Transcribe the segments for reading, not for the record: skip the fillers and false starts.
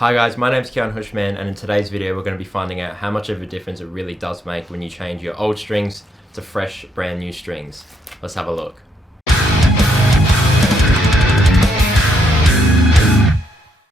Hi guys, my name's Kian Hushman, and in today's video we're going to be finding out how much of a difference it really does make when you change your old strings to fresh, brand new strings. Let's have a look.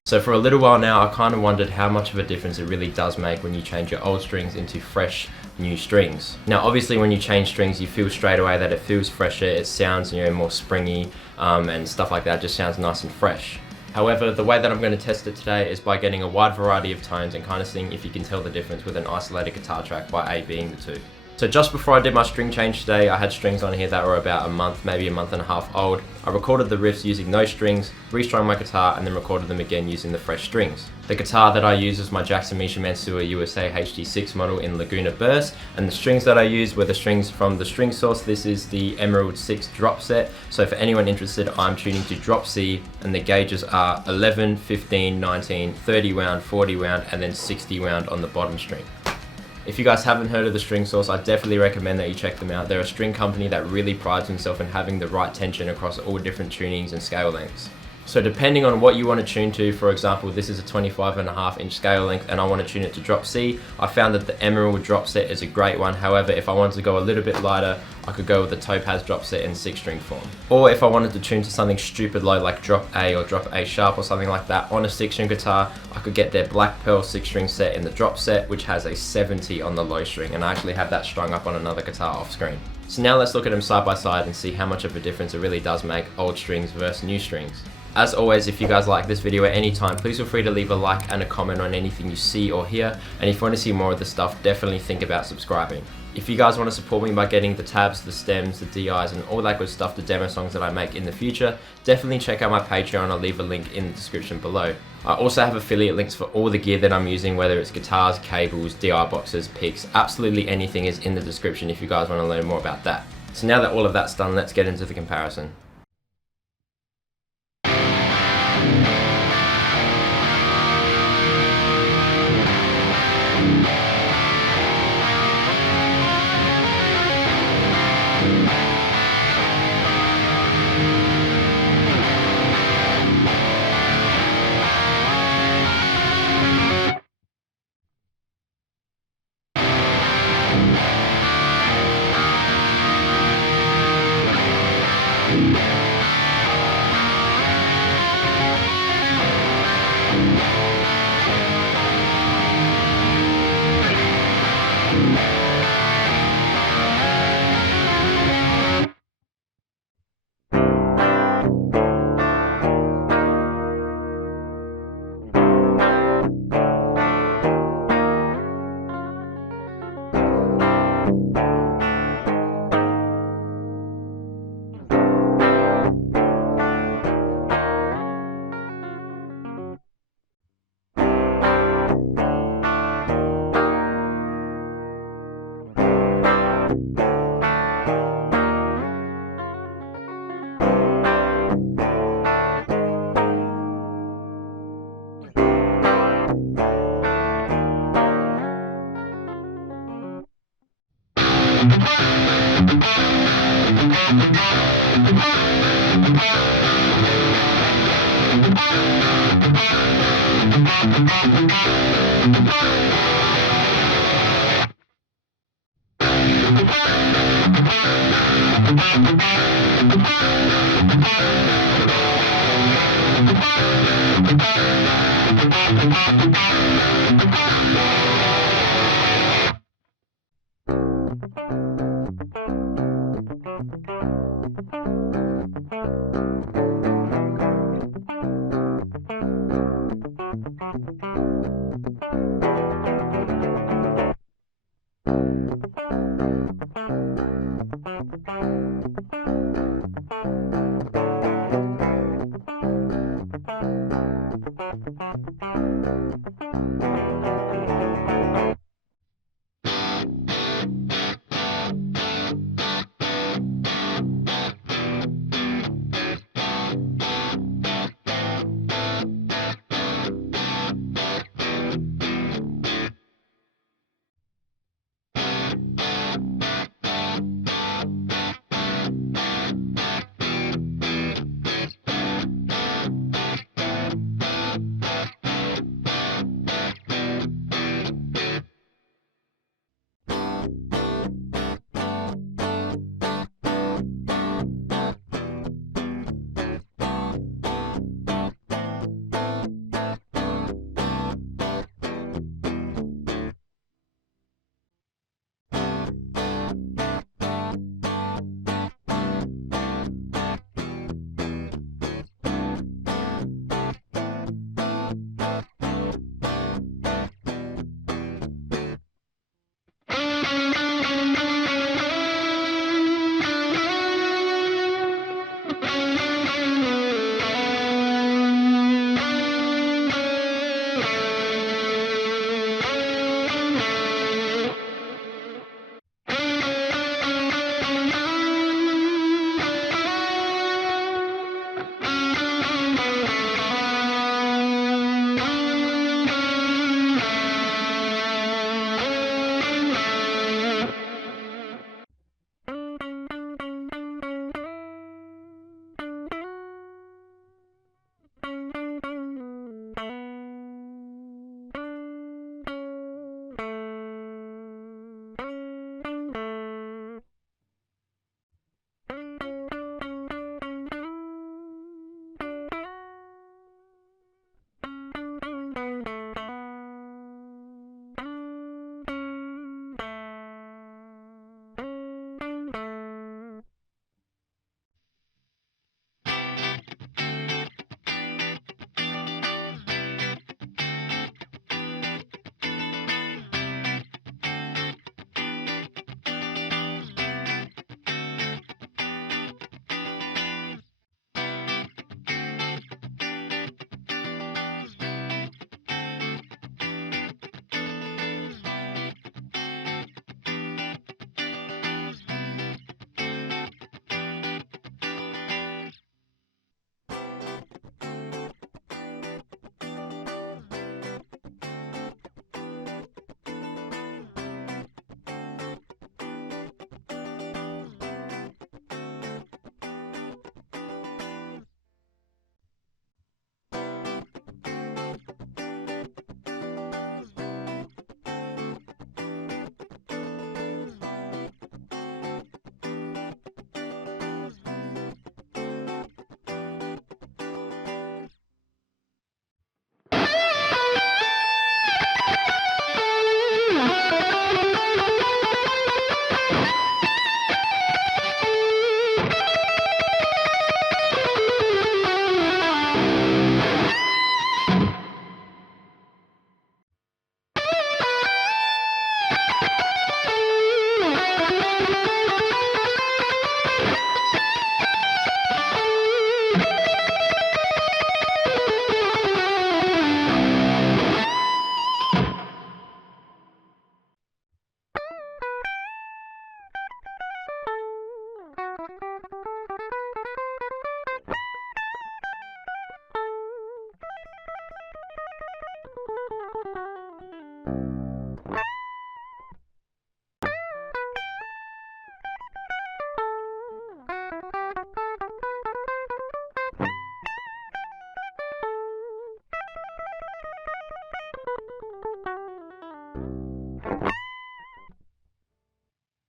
So for a little while now, I kind of wondered how much of a difference it really does make when you change your old strings into fresh, new strings. Now obviously when you change strings, you feel straight away that it feels fresher, it sounds more springy, and stuff like that, just sounds nice and fresh. However, the way that I'm going to test it today is by getting a wide variety of tones and kind of seeing if you can tell the difference with an isolated guitar track by A being the two. So just before I did my string change today, I had strings on here that were about a month, maybe a month and a half old. I recorded the riffs using those strings, restrung my guitar, and then recorded them again using the fresh strings. The guitar that I use is my Jackson Misha Mansour USA HD6 model in Laguna Burst, and the strings that I used were the strings from the string source. This is the Emerald 6 drop set. So for anyone interested, I'm tuning to drop C, and the gauges are 11, 15, 19, 30 wound, 40 wound, and then 60 wound on the bottom string. If you guys haven't heard of the String Source, I definitely recommend that you check them out. They're a string company that really prides themselves in having the right tension across all different tunings and scale lengths. So depending on what you want to tune to, for example, this is a 25.5-inch scale length and I want to tune it to drop C, I found that the Emerald drop set is a great one. However, if I wanted to go a little bit lighter, I could go with the Topaz drop set in 6-string form. Or if I wanted to tune to something stupid low like drop A or drop A sharp or something like that on a 6-string guitar, I could get their Black Pearl 6-string set in the drop set, which has a 70 on the low string, and I actually have that strung up on another guitar off screen. So now let's look at them side by side and see how much of a difference it really does make old strings versus new strings. As always, if you guys like this video at any time, please feel free to leave a like and a comment on anything you see or hear, and if you want to see more of this stuff, definitely think about subscribing. If you guys want to support me by getting the tabs, the stems, the DIs, and all that good stuff, the demo songs that I make in the future, definitely check out my Patreon. I'll leave a link in the description below. I also have affiliate links for all the gear that I'm using, whether it's guitars, cables, DI boxes, picks, absolutely anything is in the description if you guys want to learn more about that. So now that all of that's done, let's get into the comparison.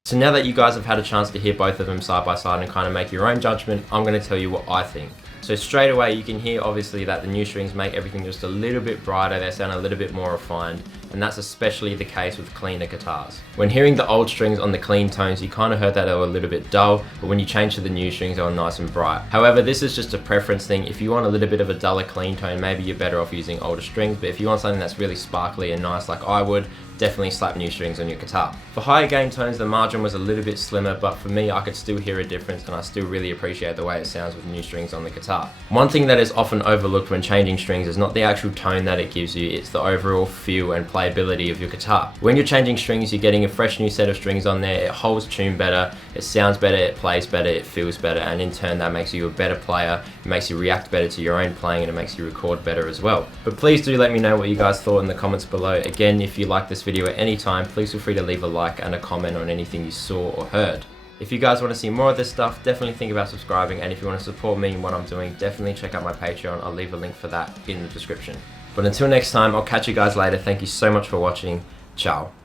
So now that you guys have had a chance to hear both of them side by side and kind of make your own judgment, I'm going to tell you what I think. So straight away you can hear obviously that the new strings make everything just a little bit brighter, they sound a little bit more refined, and that's especially the case with cleaner guitars. When hearing the old strings on the clean tones, you kind of heard that they were a little bit dull, but when you change to the new strings they were nice and bright. However, this is just a preference thing. If you want a little bit of a duller clean tone, maybe you're better off using older strings, but if you want something that's really sparkly and nice like I would, definitely slap new strings on your guitar. For higher gain tones, the margin was a little bit slimmer, but for me, I could still hear a difference and I still really appreciate the way it sounds with new strings on the guitar. One thing that is often overlooked when changing strings is not the actual tone that it gives you, it's the overall feel and playability of your guitar. When you're changing strings, you're getting a fresh new set of strings on there, it holds tune better, it sounds better, it plays better, it feels better, and in turn that makes you a better player, it makes you react better to your own playing, and it makes you record better as well. But please do let me know what you guys thought in the comments below. Again, if you like this video at any time, please feel free to leave a like and a comment on anything you saw or heard. If you guys want to see more of this stuff, definitely think about subscribing, and if you want to support me in what I'm doing, definitely check out my Patreon. I'll leave a link for that in the description. But until next time, I'll catch you guys later. Thank you so much for watching. Ciao.